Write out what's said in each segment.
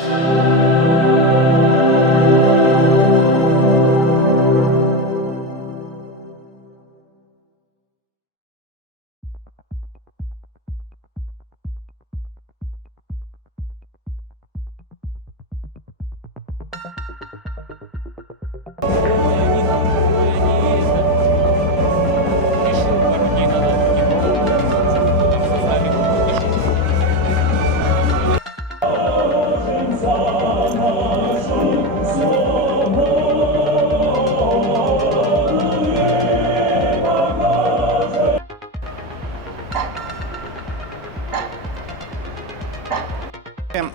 you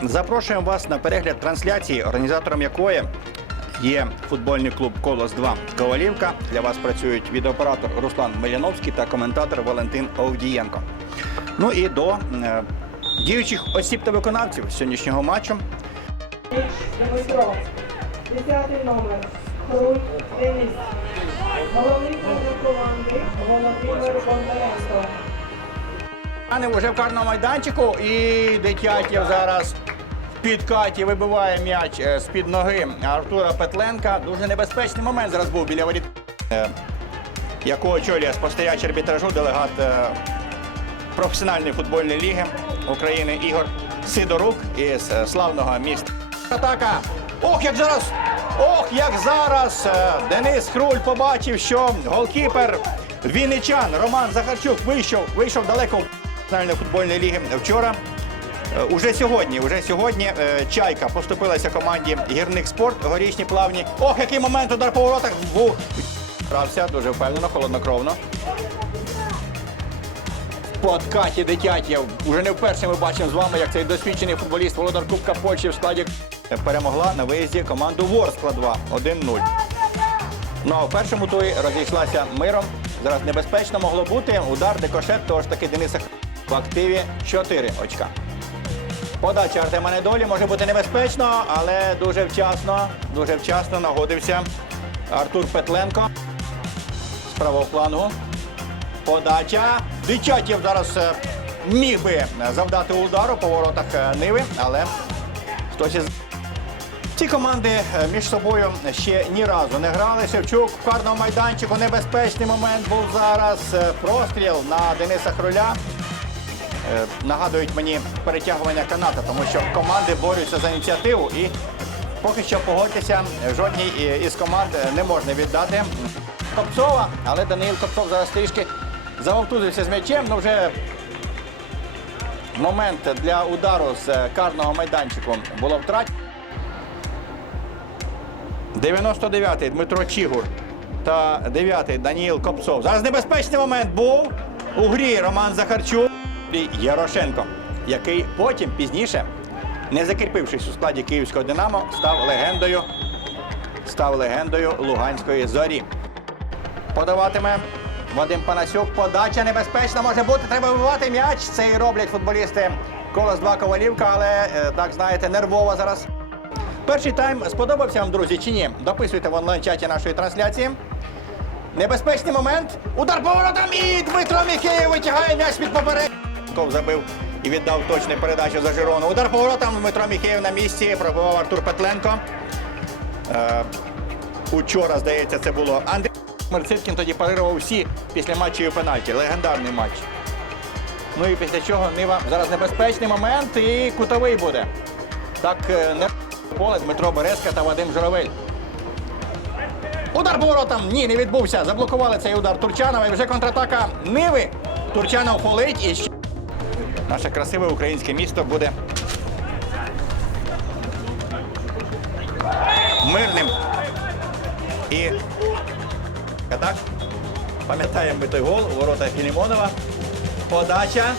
Запрошуємо вас на перегляд трансляції, організатором якої є футбольний клуб Колос 2 Ковалівка. Для вас працюють відеооператор Руслан Меляновський та коментатор Валентин Овдієнко. Ну і до е, діючих осіб та виконавців сьогоднішнього матчу. Дмитро, 10 номер, Хруль Денис, головний тренер команди Володимир Бондаренко. Пане вже в карному майданчику і Дитятєв зараз в підкаті вибиває м'яч е, з-під ноги Артура Петленка. Дуже небезпечний момент зараз був біля воріт, е, якого очолює спостерігач арбітражу делегат е, професіональної футбольної ліги України Ігор Сидорук із славного міста. Атака! Ох, як зараз! Ох, як зараз! Денис Хруль побачив, що голкіпер Вінничан Роман Захарчук вийшов, вийшов далеко в професіональної футбольної ліги вчора. Е, Уже сьогодні, уже сьогодні е, Чайка поступилася команді Гірник Спорт, горішні плавні. Ох, який момент удар по воротах був. Грався дуже впевнено, холоднокровно. Подкаті дитятів. Уже не вперше ми бачимо з вами, як цей досвідчений футболіст Володар Кубка Польщі в складі перемогла на виїзді команду Ворскла 2 1-0. Ну а в першому турі розійшлася миром. Зараз небезпечно могло бути. Удар, декошет, того ж таки Дениса в активі 4 очка. Подача Артема Недолі може бути небезпечно, але дуже вчасно, дуже вчасно нагодився Артур Петленко з правого флангу. Подача. Дичатів зараз е, міг би завдати удару по воротах е, Ниви, але хтось із ці команди е, між собою ще ні разу не грали. Шевчук в карному майданчику. Небезпечний момент був зараз. Простріл на Дениса Хруля. Е, Нагадують мені перетягування каната, тому що команди борються за ініціативу і поки що погодьтеся, жодній е, із команд е, не можна віддати Копцова, але Даниїл Копцов зараз трішки завовтузився з м'ячем. Ну вже момент для удару з карного майданчику було втрачено. 99-й Дмитро Чігур та 9-й Даніїл Копцов. Зараз небезпечний момент був у грі Роман Захарчук і Ярошенко, який потім пізніше, не закріпившись у складі київського Динамо, став легендою, став легендою Луганської зорі. Подаватиме Вадим Панасюк. Подача небезпечна може бути. Треба вибивати м'яч. Це і роблять футболісти Колос 2 Ковалівка, але е, так знаєте, нервово зараз. Перший тайм сподобався вам, друзі, чи ні? Дописуйте в онлайн-чаті нашої трансляції. Небезпечний момент. Удар поворотом і Дмитро Міхеєв витягає м'яч під поперек. Ков забив і віддав точну передачу за Жирону. Удар поворотом Дмитро Міхеєв на місці. Пробивав Артур Петленко. Е, учора, здається, це було. Андрій Мерциткін тоді парирував всі після матчів пенальті. Легендарний матч. Ну і після чого Нива зараз небезпечний момент і кутовий буде. Так е, не поле Дмитро Березка та Вадим Журавель. Удар поворотом. Ні, не відбувся. Заблокували цей удар Турчанова. І вже контратака Ниви. Турчанов полить і ще. Наше красиве українське місто буде мирним. І так. Пам'ятаємо ми той гол у ворота Філімонова. Подача.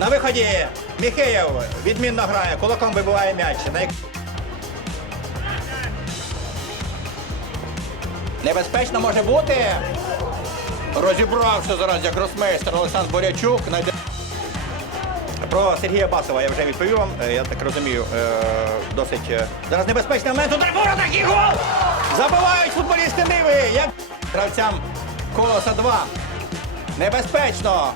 На виході Міхеєв відмінно грає, кулаком вибиває м'яч. Небезпечно може бути. Розібрався зараз як гросмейстер Олександр Борячук. Про Сергія Басова я вже відповів вам. Е, Я так розумію, е, досить е, зараз небезпечний момент. Удар воротах і гол! Забивають футболісти Ниви. Як гравцям колоса 2. Небезпечно.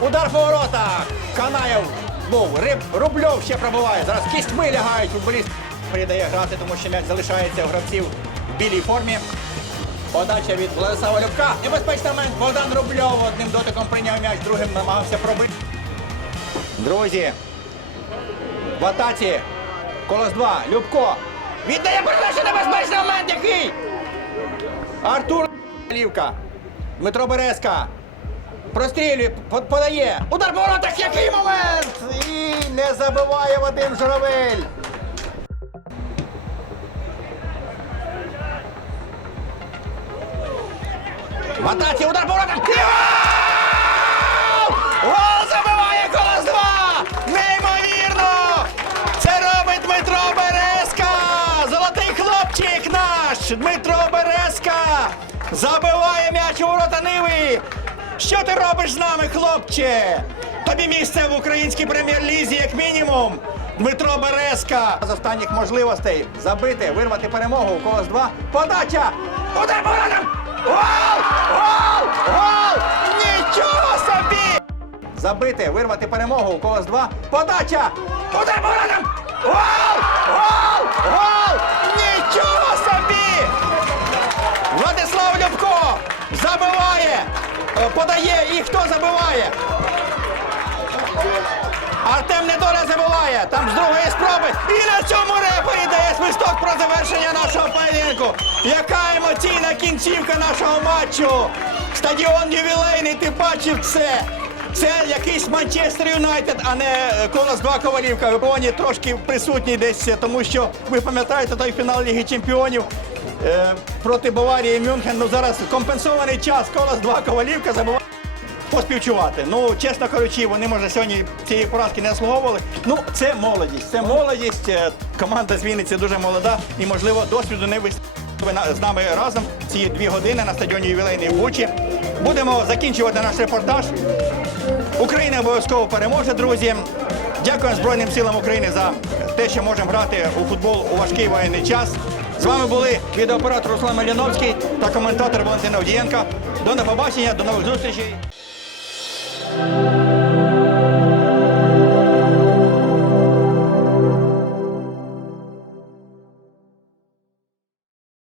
Удар по воротах. Канаєв був. Риб, Рубльов ще пробуває. Зараз кістьми лягають футболіст. Передає грати, тому що м'яч залишається у гравців в білій формі. Подача від Владислава Любка. Небезпечний момент. Богдан Рубльов одним дотиком прийняв м'яч, другим намагався пробити. Друзі, в атаці. Колос 2. Любко. Віддає передачу небезпечний момент який. Артур Лівка. Дмитро Березка. Прострілює, подає. Удар по воротах, який момент! І не забиває Вадим Журавель. В атаці удар по воротах. Дмитро Березка! Забиває м'яч у ворота Ниви! Що ти робиш з нами, хлопче? Тобі місце в українській прем'єр-лізі, як мінімум. Дмитро Березка з останніх можливостей забити, вирвати перемогу. У когось два. Подача! Удар по воротам! Гол! Гол! Гол! Нічого собі! Забити, вирвати перемогу. У когось два. Подача! Удар по воротам! Гол! Гол! Гол! Нічого собі! Забиває! Е, Подає і хто забиває? Артем Недоля забиває. Там з другої спроби. І на цьому репері дає свисток про завершення нашого поєдинку. Яка емоційна кінцівка нашого матчу. Стадіон ювілейний, ти бачив це. Це якийсь Манчестер Юнайтед, а не е, Колос 2 Ковалівка. Ви повинні трошки присутні десь, тому що ви пам'ятаєте той фінал Ліги Чемпіонів проти Баварії Мюнхен. Ну зараз компенсований час. Колос 2 Ковалівка забиває поспівчувати. Ну, чесно кажучи, вони може сьогодні цієї поразки не заслуговували. Ну, це молодість. Це молодість. Е, Команда з Вінниці дуже молода і, можливо, досвіду не вистачить. Ви з нами разом ці дві години на стадіоні ювілейний Бучі. Будемо закінчувати наш репортаж. Україна обов'язково переможе, друзі. Дякуємо Збройним силам України за те, що можемо грати у футбол у важкий воєнний час. З вами були відеооператор Руслан Маліновський та коментатор Валентина Овдієнка. До побачення, до нових зустрічей.